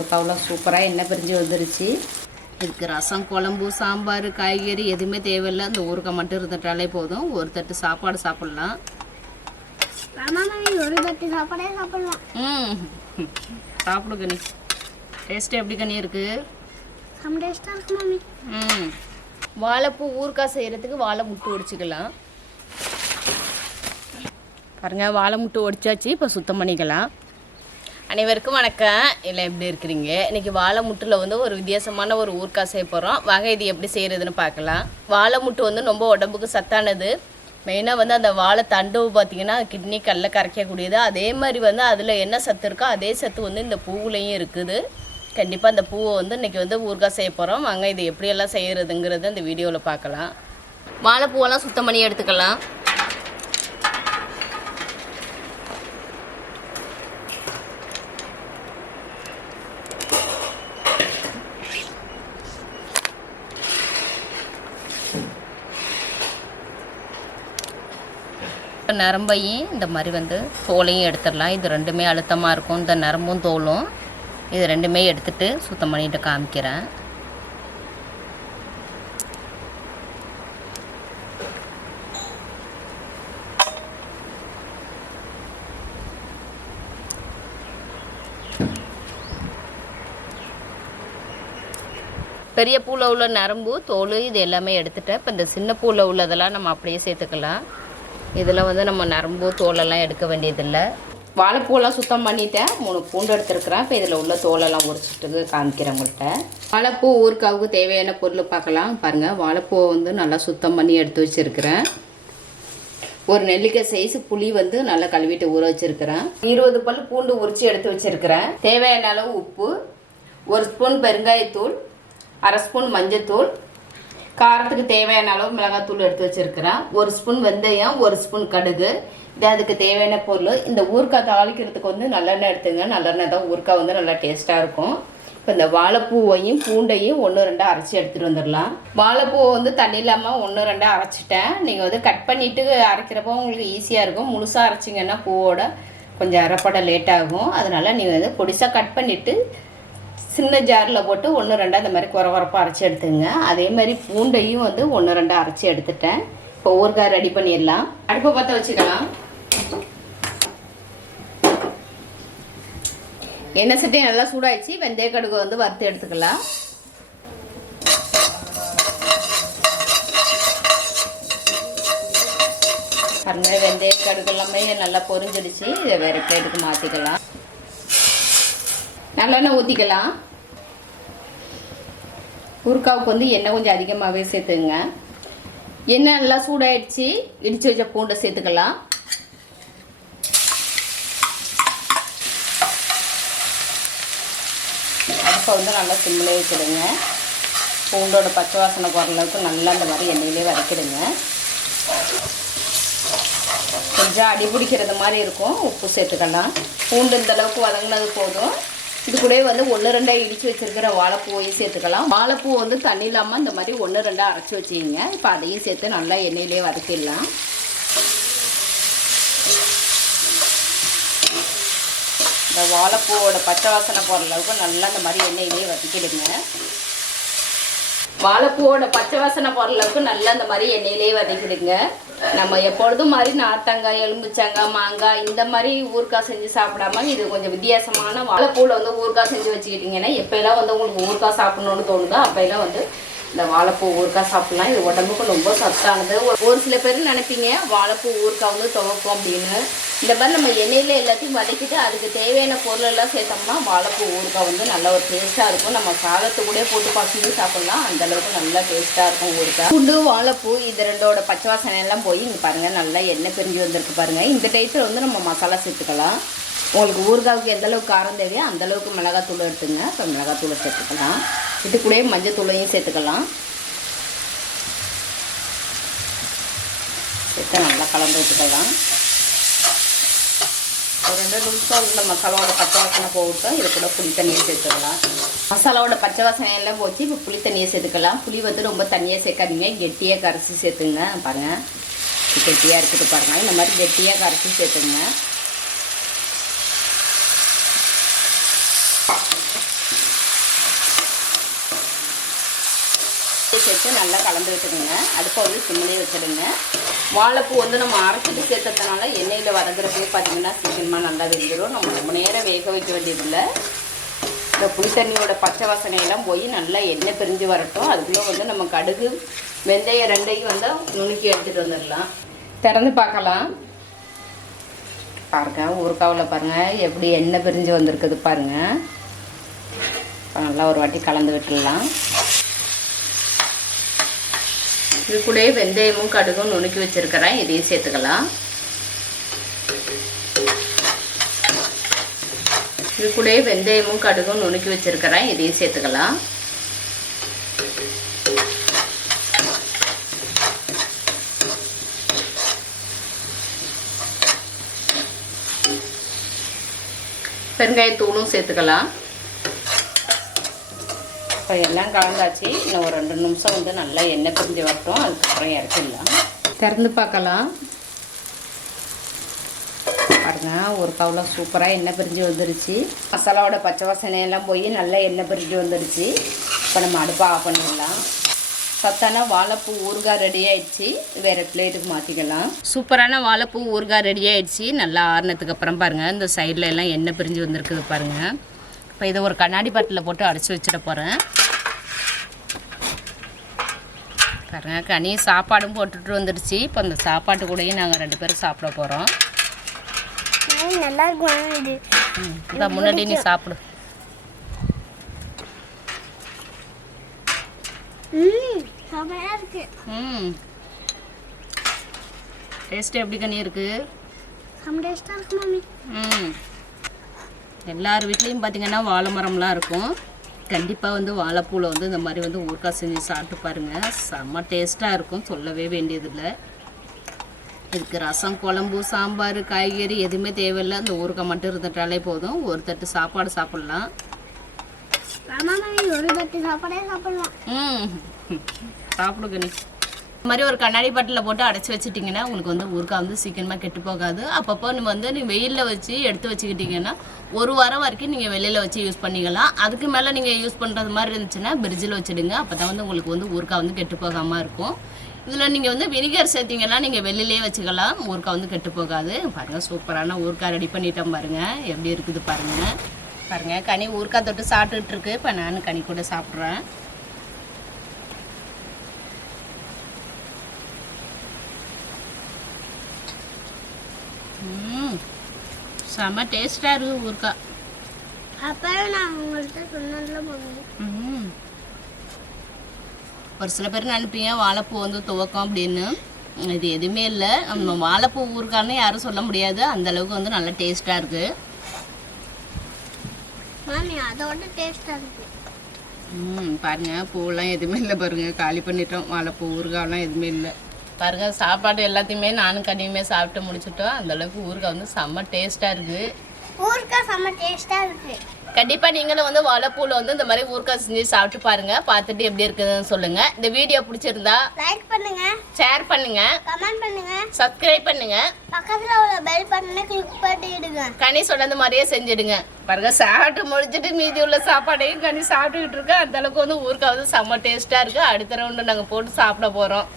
ஊறுக்காவெலாம் சூப்பராக எண்ணெய் பிரிஞ்சு வந்துருச்சு. இதுக்கு ரசம் குழம்பு சாம்பார் காய்கறி எதுவுமே தேவையில்லை. இந்த ஊறுகாய் மட்டும் இருந்துட்டாலே போதும். ஒரு தட்டு சாப்பாடு சாப்பிட்லாம். ஒரு தட்டு சாப்பாடே சாப்பிடலாம். ம். சாப்பிடு கனி. டேஸ்ட் எப்படி கனி இருக்கு? ம். வாழைப்பூ ஊறுகாய் செய்கிறதுக்கு வாழை முட்டு ஒடிச்சுக்கலாம். பாருங்க வாழை முட்டு ஒடிச்சாச்சு. இப்போ சுத்தம் பண்ணிக்கலாம். அனைவருக்கும் வணக்கம். இல்லை எப்படி இருக்கிறீங்க? இன்றைக்கி வாழை முட்டில் வந்து ஒரு வித்தியாசமான ஒரு ஊறுகாய் செய்ய போகிறோம் வாங்க இது எப்படி செய்கிறதுன்னு பார்க்கலாம். வாழை முட்டு வந்து ரொம்ப உடம்புக்கு சத்தானது. மெயினாக வந்து அந்த வாழை தண்டு பார்த்திங்கன்னா கிட்னி கல்ல கரைக்கக்கூடியது. அதே மாதிரி வந்து அதில் என்ன சத்து இருக்கோ அதே சத்து வந்து இந்த பூவுலையும் இருக்குது. கண்டிப்பாக அந்த பூவை வந்து இன்றைக்கி வந்து ஊறுகாய் செய்ய போகிறோம் வாங்க இது எப்படியெல்லாம் செய்கிறதுங்கிறத இந்த வீடியோவில் பார்க்கலாம். வாழைப்பூவெல்லாம் சுத்தம் பண்ணி எடுத்துக்கலாம். நரம்பையும் இந்த மாதிரி வந்து தோலையும் எடுத்துடலாம். இது ரெண்டுமே அழுத்தமாக இருக்கும். இந்த நரம்பும் தோலும். இது ரெண்டுமே எடுத்துட்டு சுத்தம் பண்ணிட்டு காமிக்கிறேன். பெரிய பூவில் உள்ள நரம்பு தோல் இது எல்லாமே எடுத்துட்டேன் இப்போ இந்த சின்ன பூவில் உள்ளதெல்லாம் நம்ம அப்படியே சேர்த்துக்கலாம். இதில் வந்து நம்ம நரம்பு தோலெல்லாம் எடுக்க வேண்டியதில்லை. வாழைப்பூலாம் சுத்தம் பண்ணிட்டேன். மூணு பூண்டு எடுத்துருக்குறேன். இப்போ இதில் உள்ள தோலெல்லாம் உரிச்சிட்டு காமிக்கிறேன் உங்கள்கிட்ட. வாழைப்பூ ஊருக்காவுக்கு தேவையான பொருள் பார்க்கலாம். பாருங்கள் வாழைப்பூவை வந்து நல்லா சுத்தம் பண்ணி எடுத்து வச்சுருக்கிறேன். ஒரு நெல்லிக்காய் சைஸ் புளி வந்து நல்லா கழுவிட்டு ஊற வச்சிருக்கிறேன். இருபது பல் பூண்டு உரிச்சு எடுத்து வச்சிருக்கிறேன். தேவையான அளவு உப்பு ஒரு ஸ்பூன் பெருங்காயத்தூள் அரை ஸ்பூன் மஞ்சத்தூள் காரத்துக்கு தேவையான அளவு மிளகாத்தூள் எடுத்து வச்சிருக்கிறேன். ஒரு ஸ்பூன் வெந்தயம் ஒரு ஸ்பூன் கடுகு. இது அதுக்கு தேவையான பொருள். இந்த ஊறுக்காய் தாளிக்கிறதுக்கு வந்து நல்லெண்ணெய் எடுத்துங்க. நல்லெண்ணெய் தான் ஊறுக்காய் வந்து நல்லா டேஸ்ட்டாக இருக்கும். இப்போ இந்த வாழைப்பூவையும் பூண்டையும் ஒன்று ரெண்டாக அரைச்சி எடுத்துகிட்டு வந்துடலாம். வாழைப்பூவை வந்து தண்ணி இல்லாமல் ஒன்று ரெண்டாக அரைச்சிட்டேன். நீங்கள் வந்து கட் பண்ணிவிட்டு அரைக்கிறப்போ உங்களுக்கு ஈஸியாக இருக்கும். முழுசாக அரைச்சிங்கன்னா பூவோட கொஞ்சம் அரைப்பட லேட் ஆகும். அதனால் நீங்கள் வந்து பொடிசாக கட் பண்ணிவிட்டு சின்ன ஜாரில் போட்டு ஒன்று ரெண்டாக இந்த மாதிரி குறை குறப்பாக அரைச்சி எடுத்துங்க. அதே மாதிரி பூண்டையும் வந்து ஒன்று ரெண்டாக அரைச்சி எடுத்துட்டேன். இப்போ ஊறுகாய் ரெடி பண்ணிடலாம். அடுப்பை பற்ற வச்சுக்கலாம். எண்ணெய் சட்டையும் நல்லா சூடாயிடுச்சு. வெந்தய கடுகு வந்து வறுத்து எடுத்துக்கலாம். பாருங்க வெந்தய கடுகு எல்லாமே நல்லா பொரிஞ்சிடுச்சு. இதை வேற பிளேட்டுக்கு மாற்றிக்கலாம் நல்லெண்ணெய் ஊற்றிக்கலாம் குறுக்காவுக்கு வந்து எண்ணெய் கொஞ்சம் அதிகமாகவே சேர்த்துங்க. எண்ணெய் நல்லா சூடாயிடுச்சு. இடித்து வச்ச பூண்டை சேர்த்துக்கலாம். அடுப்பை வந்து நல்லா சிம்மில் வச்சுடுங்க. பூண்டோட பச்சை வாசனை போகிற அளவுக்கு நல்லா அந்த மாதிரி எண்ணெயிலே வதக்கிடுங்க. கொஞ்சம் அடி பிடிக்கிறது மாதிரி இருக்கும். உப்பு சேர்த்துக்கலாம். பூண்டு இந்த அளவுக்கு வதங்கினது போதும். இது கூடவே வந்து ஒன்று ரெண்டாக இடித்து வச்சுருக்கிற வாழைப்பூவையும் சேர்த்துக்கலாம். வாழைப்பூ வந்து தண்ணி இல்லாமல் இந்த மாதிரி ஒன்று ரெண்டாக அரைச்சி வச்சுக்கிங்க. இப்போ அதையும் சேர்த்து நல்லா எண்ணெயிலே வதக்கிடலாம். இந்த வாழைப்பூவோட பச்சை வாசனை போகிற அளவுக்கு நல்லா இந்த மாதிரி எண்ணெயிலே வதக்கிடுங்க. வாழைப்பூவோட பச்சை வாசனை போகிற அளவுக்கு நல்லா இந்த மாதிரி எண்ணெயிலே வதக்கிடுங்க. நம்ம எப்பொழுதும் மாதிரி நார்த்தங்காய் எலும்புச்சங்காய் மாங்காய் இந்த மாதிரி ஊறுகாய் செஞ்சு சாப்பிடாம இது கொஞ்சம் வித்தியாசமான வாழைப்பூவில் வந்து ஊறுகாய் செஞ்சு வச்சுக்கிட்டிங்கன்னா எப்போயெல்லாம் வந்து உங்களுக்கு ஊறுகாய் சாப்பிடணும்னு தோணுதோ அப்போயெல்லாம் வந்து இந்த வாழைப்பூ ஊறுகாய் சாப்பிடலாம். இது உடம்புக்கு ரொம்ப சத்தானது. ஒரு- சில பேர் நினைப்பீங்க வாழைப்பூ ஊறுகாய் வந்து துவக்கும் அப்படின்னு. இந்த மாதிரி நம்ம எண்ணெயில் எல்லாத்தையும் வதக்கிட்டு அதுக்கு தேவையான பொருளெல்லாம் சேர்த்தோம்னா வாழைப்பூ ஊறுகாய் வந்து நல்ல ஒரு டேஸ்ட்டாக இருக்கும். நம்ம சாதத்து கூட போட்டு பசங்க சாப்பிடலாம். அந்தளவுக்கு நல்லா டேஸ்ட்டாக இருக்கும் ஊறுகாய். பூண்டு வாழைப்பூ இது ரெண்டோட பச்சை வாசனை எல்லாம் போய் இங்கே பாருங்கள் நல்லா எண்ணெய் பிரிஞ்சு வந்திருக்கு பாருங்கள் இந்த டயத்தில் வந்து நம்ம மசாலா சேர்த்துக்கலாம். உங்களுக்கு ஊறுகாவுக்கு எந்த அளவுக்கு காரம் தேவையோ அந்த அளவுக்கு மிளகாத்தூள் எடுத்துங்க. இப்போ மிளகாத்தூளை சேர்த்துக்கலாம். இது கூடயே மஞ்சத்தூளையும் சேர்த்துக்கலாம். சேர்த்து நல்லா கலந்து விட்டுக்கலாம். ஒரு ரெண்டு நிமிஷம் இந்த மசாலாவோட பச்சை வாசனை போட்டு இது கூட புளி தண்ணியை சேர்த்துக்கலாம். மசாலாவோட பச்சை வாசனை எல்லாம் போச்சு இப்போ புளி தண்ணியை சேர்த்துக்கலாம். புளி வந்து ரொம்ப தண்ணியாக சேர்க்காதீங்க கெட்டியாக கரைச்சி சேர்த்துங்க. பாருங்கள் கெட்டியாக இருக்குது பாருங்கள் இந்த மாதிரி கெட்டியாக கரைச்சி சேர்த்துங்க. சேர்த்து நல்லா கலந்து விட்டுடுங்க அடுப்பை வந்து சிம்மிலே வச்சுடுங்க. வாழைப்பூ வந்து நம்ம அரைச்சிட்டு சேர்த்ததுனால எண்ணெயில் வதங்குறப்பே பார்த்தீங்கன்னா சீக்கிரமாக நல்லா வெந்துடும் நம்ம ரொம்ப நேரம் வேக வைக்க வேண்டியதில்லை. இந்த புளி தண்ணியோட பச்சை வாசனையெல்லாம் போய் நல்லா எண்ணெய் பிரிஞ்சு வரட்டும். அதுக்குள்ளே வந்து நம்ம கடுகு வெந்தயம் ரெண்டையும் வந்து நுணுக்கி எடுத்துகிட்டு வந்துடலாம். திறந்து பார்க்கலாம். பாருங்க ஊருக்காவில் பாருங்கள் எப்படி எண்ணெய் பிரிஞ்சு வந்திருக்குது பாருங்கள் நல்லா ஒரு வாட்டி கலந்து விட்டுடலாம். இது கூடயே வெந்தயமும் கடுகும் நுணுக்கி வச்சுருக்கிறேன். இதையும் சேர்த்துக்கலாம். இது கூடவே வெந்தயமும் கடுகும் நுணுக்கி வச்சுருக்கிறேன். இதையும் சேர்த்துக்கலாம். பெருங்காயத்தூளும் சேர்த்துக்கலாம். இப்போ எல்லாம் கலந்தாச்சு. இன்னும் ஒரு ரெண்டு நிமிஷம் வந்து நல்லா எண்ணெய் பிரிஞ்சு வரட்டும். அதுக்கப்புறம் இறக்கிடலாம். திறந்து பார்க்கலாம். பாருங்க ஒரு கவலை சூப்பராக எண்ணெய் பிரிஞ்சு வந்துருச்சு. மசாலாவோட பச்சை வாசனை எல்லாம் போய் நல்லா எண்ணெய் பிரிஞ்சு வந்துருச்சு. இப்போ நம்ம அடுப்பை ஆஃப் பண்ணிடலாம். சத்தான வாழைப்பூ ஊறுகாய் ரெடி ஆயிடுச்சு. வேறு பிளேட்டுக்கு மாற்றிக்கலாம் சூப்பரான வாழைப்பூ ஊறுகாய் ரெடி ஆயிடுச்சு. நல்லா ஆறுனதுக்கு அப்புறம் பாருங்கள் இந்த சைடில் எல்லாம் எண்ணெய் பிரிஞ்சு வந்திருக்குது பாருங்கள் இப்போ இதை ஒரு கண்ணாடி பாட்டில் போட்டு அடைச்சி வச்சிட போகிறேன் பாருங்க கனி சாப்பாடும் போட்டுட்டு வந்துடுச்சு இப்போ அந்த சாப்பாட்டு கூடயும் நாங்கள் ரெண்டு பேரும் சாப்பிட போகிறோம் நல்லா இருக்கும் இது? முன்னாடி நீ சாப்பிடு. ம் டேஸ்ட் எப்படி டேஸ்டா இருக்கு ம். எல்லார் வீட்லேயும் பார்த்தீங்கன்னா வாழை மரம்லாம் இருக்கும். கண்டிப்பாக வந்து வாழைப்பூவில் வந்து இந்த மாதிரி வந்து ஊறுகாய் செஞ்சு சாப்பிட்டு பாருங்கள் செம்ம டேஸ்ட்டாக இருக்கும். சொல்லவே வேண்டியதில்லை. இதுக்கு ரசம் குழம்பு சாம்பார் காய்கறி எதுவுமே தேவையில்லை. அந்த ஊறுகாய் மட்டும் இருந்துட்டாலே போதும். ஒரு தட்டு சாப்பாடு சாப்பிட்லாம். ஒரு தட்டு சாப்பாடே சாப்பிடலாம். ம். சாப்பிடுங்க நீ இந்த மாதிரி ஒரு கண்ணாடி பாட்டில் போட்டு அடைச்சி வச்சுட்டிங்கன்னா உங்களுக்கு வந்து ஊறுகாய் வந்து சீக்கிரமாக கெட்டு போகாது. அப்பப்போ நம்ம வந்து நீங்கள் வெயிலில் வச்சு எடுத்து வச்சுக்கிட்டிங்கன்னா ஒரு வாரம் வரைக்கும் நீங்கள் வெளியில் வச்சு யூஸ் பண்ணிக்கலாம். அதுக்கு மேலே நீங்கள் யூஸ் பண்ணுறது மாதிரி இருந்துச்சுன்னா பிரிட்ஜில் வச்சுடுங்க. அப்போ தான் வந்து உங்களுக்கு வந்து ஊறுகாய் வந்து கெட்டு போகாமல் இருக்கும். இதில் நீங்கள் வந்து வினிகர் சேர்த்திங்கன்னா நீங்கள் வெளியிலே வச்சுக்கலாம். ஊறுகாய் வந்து கெட்டு போகாது. பாருங்கள் சூப்பரான ஊறுகாய் ரெடி பண்ணிட்டோம் பாருங்கள் எப்படி இருக்குது பாருங்கள் பாருங்கள் கனி ஊறுகாய் தொட்டு சாப்பிட்டுட்டு இருக்கு. இப்போ நான் கனி கூட சாப்பிட்றேன் ம் செம்ம டேஸ்ட்டாக இருக்குது ஊறுகாய் அப்போ நான் உங்கள்கிட்ட சொன்னதில்ல மாமி ம் ஒரு சில பேர் நினைப்பீங்க வாழைப்பூ வந்து துவக்கம் அப்படின்னு. இது எதுவுமே இல்லை. நம்ம வாழைப்பூ ஊறுகான்னு யாரும் சொல்ல முடியாது. அந்த அளவுக்கு வந்து நல்லா டேஸ்ட்டாக இருக்குது மாமி அதோட டேஸ்டா இருக்கு. ம் பாருங்க பூவெல்லாம் எதுவுமே இல்லை பாருங்க. காலி பண்ணிட்டோம். வாழைப்பூ ஊறுகாயெல்லாம் எதுவுமே இல்லை. பாருங்க சாப்பாடு எல்லாத்தையுமே நானும் கனியுமே சாப்பிட்டு முடிச்சிட்டோம். அந்த அளவுக்கு ஊறுகாய் வந்து செம்ம டேஸ்ட்டாக இருக்குது ஊருக்கா செம்ம டேஸ்டா இருக்கு. கண்டிப்பாக நீங்களும் வந்து வாழைப்பூவில் வந்து இந்த மாதிரி ஊறுகாய் செஞ்சு சாப்பிட்டு பாருங்க. பார்த்துட்டு எப்படி இருக்குதுன்னு சொல்லுங்க. இந்த வீடியோ பிடிச்சிருந்தா லைக் பண்ணுங்க. ஷேர் பண்ணுங்க. கமெண்ட் பண்ணுங்க. சப்ஸ்கிரைப் பண்ணுங்க. பக்கத்துல உள்ள பெல் பட்டனை கிளிக் பண்ணிடுங்க. கனி சொன்னது மாதிரியே செஞ்சிடுங்க. பாருங்க சாப்பிட்டு முடிச்சிட்டு மீதி உள்ள சாப்பாடையும் கனி சாப்பிட்டுக்கிட்டு இருக்கு. அந்த அளவுக்கு வந்து ஊறுகாய் வந்து செம்ம டேஸ்ட்டாக இருக்குது அடுத்த ரவுண்டு நாங்கள் போட்டு சாப்பிட போகிறோம்